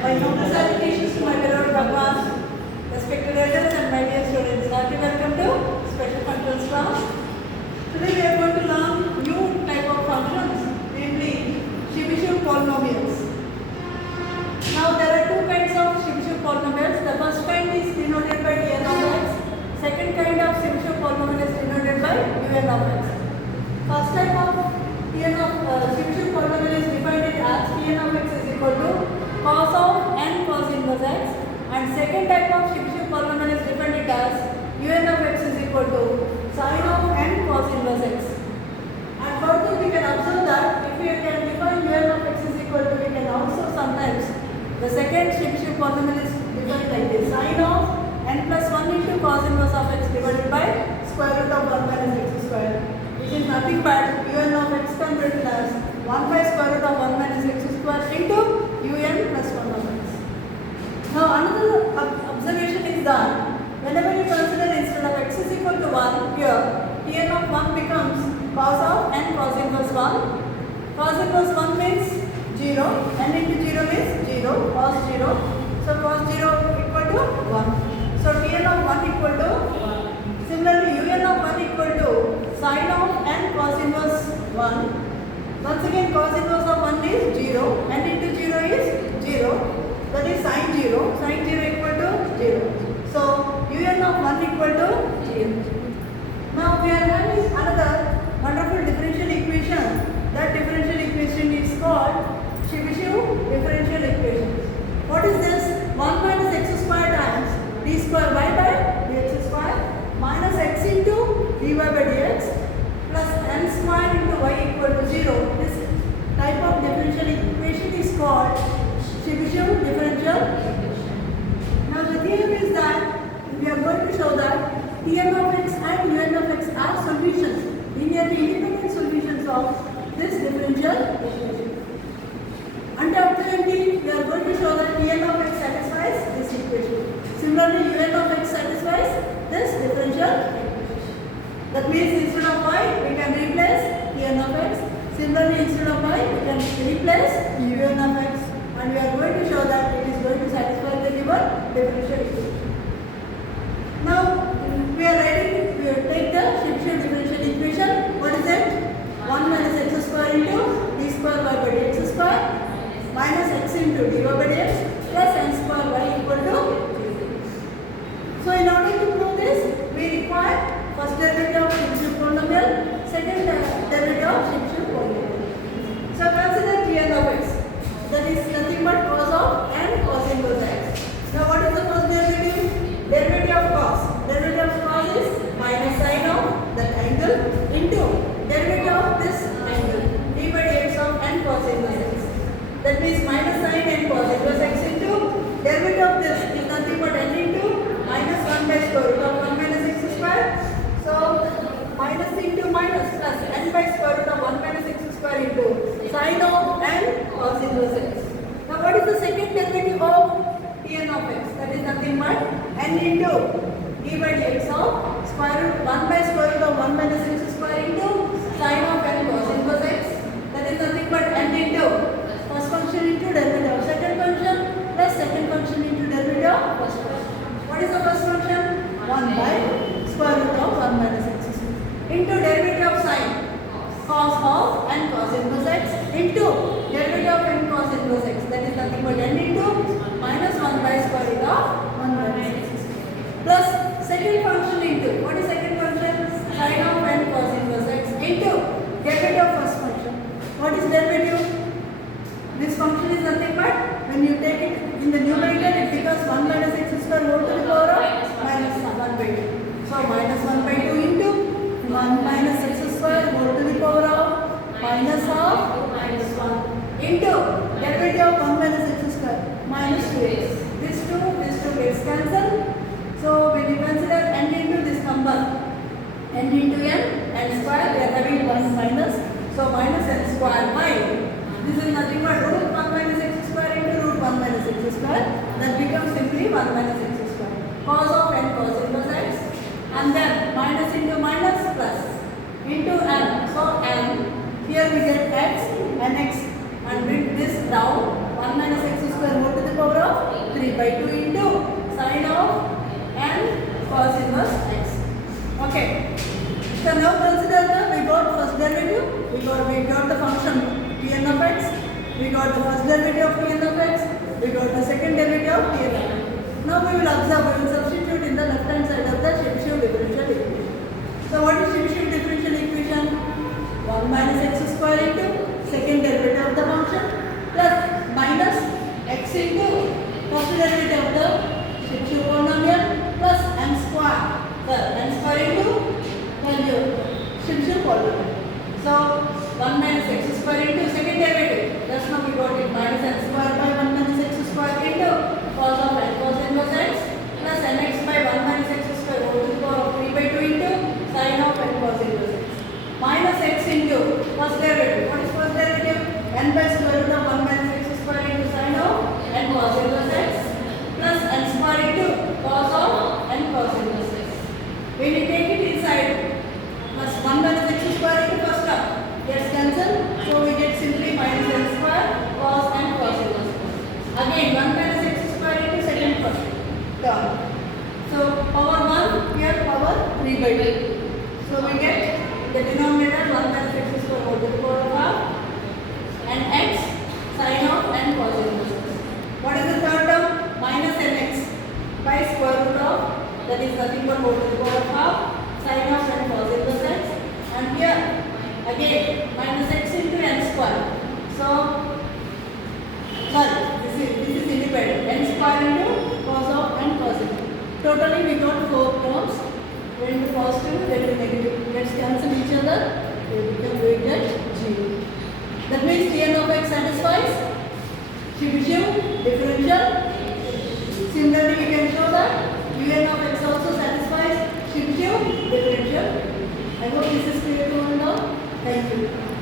My humble salutations to my beloved Bhagwan, respected elders and my dear students. Hearty welcome to Special Functions class. Today we are going to learn new type of functions, namely Chebyshev polynomials. Now there are two kinds of Chebyshev polynomials. The first kind is denoted by Tn of x. Second kind of Chebyshev polynomial is denoted by Un of x. First type of Chebyshev polynomial is defined as Tn of x is equal to cos of n cos inverse x, and second type of Chebyshev polynomial is defined as Un of x is equal to sin of n cos inverse x. And further we can observe that if we can define Un of x is equal to, we can also sometimes the second Chebyshev polynomial is defined like this: sin of n plus 1 into cos inverse of x divided by square root of 1 minus x square, which is nothing but Un of x can be written as 1 by square root of 1 minus x square into Un plus 1 of x. Now another observation is that whenever you consider instead of x is equal to 1, here Tn of 1 becomes cos of n cos inverse 1. Cos inverse 1 means 0, n into 0 means 0, cos 0. So cos 0 equal to 1. So Tn of 1 equal to 1. Similarly, Un of 1 equal to sin of n cos inverse 1. Once again, cos inverse of 1 is 0, n into 0 is 0. That is sin 0. Sin 0 equal to 0. So Un of 1 equal to 0. Now we are having another wonderful differential equation. That differential equation is called Chebyshev differential equation. What is this? 1 minus x square times d square y by dx square minus x into dy by dx plus n square into y equal to 0. This type of differential equation is called Chebyshev differential equation. Now the theorem is that we are going to show that Tn of x and Un of x are solutions, linearly independent solutions of this differential equation. And ultimately we are going to show that Tn of x satisfies this equation. Similarly, Un of x satisfies this differential equation. That means instead of y, we can replace Tn of x. Similarly, instead of y, we can replace Un of x. And we are going to show that it is going to satisfy the given differential equation. Now, we are ready to take the Chebyshev differential equation. What is it? 1 minus x square into d square y by dx square minus x into dy by dx plus n square y equal to 0. So in order to prove this, we require first derivative of Chebyshev polynomial, second derivative of Chebyshev polynomial. So consider Tn of x, that is nothing but cos of n cos inverse x. Now what is the first derivative? Derivative of cos. Derivative of cos is minus sin of that angle into derivative of this angle d by dx of n cos inverse x. That means minus sin n cos inverse x into derivative of this is nothing but n into minus 1 by square root of 1 minus x square. So minus into minus plus n by square root of 1 minus x square into sin of n cos inverse x. Now what is the second derivative of Tn of x? That is nothing but n into d by dx of square root 1 by square root of 1 minus x square into sin of n cos inverse x. That is nothing but n into first function into derivative of second function plus second function into derivative of first function. What is the first function? 1 by square root of 1 minus x square into derivative of sin cos of n cos inverse x into derivative of n cos inverse x. That is nothing but n into minus 1 by square root of 1 minus x square plus second function into, what is second function? Sin of n cos inverse x into derivative of first function. What is derivative? This function is nothing but when you take it in the numerator, it becomes 1 minus x square whole to the power of minus 1 by 2. So minus 1 by 2 into 1 minus x square whole to the power of minus 1 into derivative of 1 minus x square minus 2x. This 2 gets cancelled. So when you consider n into this number, n into n square, we are having 1 minus. So minus n square by, this is nothing but root 1 minus x square into root 1 minus x square. That becomes simply 1 minus x square. Cos of n cos inverse x. And then minus into minus plus into n. So n, here we get x and x, and bring this down 1 minus x square whole to the power 3 by 2 into sine of n cos inverse x. Okay. So now consider that we got first derivative, we got the function Pn of x, we got the first derivative of Pn of x, we got the second derivative of Pn of x. Now we will observe, we will substitute in the left hand side of the Chebyshev differential equation. So what is Chebyshev differential equation? 1 minus x square into second derivative of the function plus minus x into first derivative of the Chebyshev polynomial plus n square. N square into Chebyshev polynomial. So 1 minus x square into second derivative. Just now we got it minus n square by 1 minus x square into cos of n cos inverse x plus nx by 1 minus x square whole to the power of 3 by 2 into sine of n cos inverse x minus x into first derivative. What is first derivative? N by square root of 1 minus x square into sine of n cos inverse x plus n square into cos of n cos inverse x. When you take it inside, plus 1 minus x square into first term gets cancelled, so we get simply minus n square cos n cos inverse x. Again 1 minus x square into second first term. So power 1 here power 3 by 2. So we get the denominator 1 minus x square whole to the power of half and x sine of n cos inverse x. What is the third term? Minus nx by square root of, that is nothing but whole to the power of half sine of n cos inverse x, and here again minus x into n square. So sorry, this is independent, n square into cos of n cos inverse. Totally we got 4 terms. When the positive, then the negative. Let's cancel each other. We get 0. That means Tn of x satisfies Chebyshev differential. Similarly, we can show that Un of x also satisfies Chebyshev differential. I hope this is clear to all now. Thank you.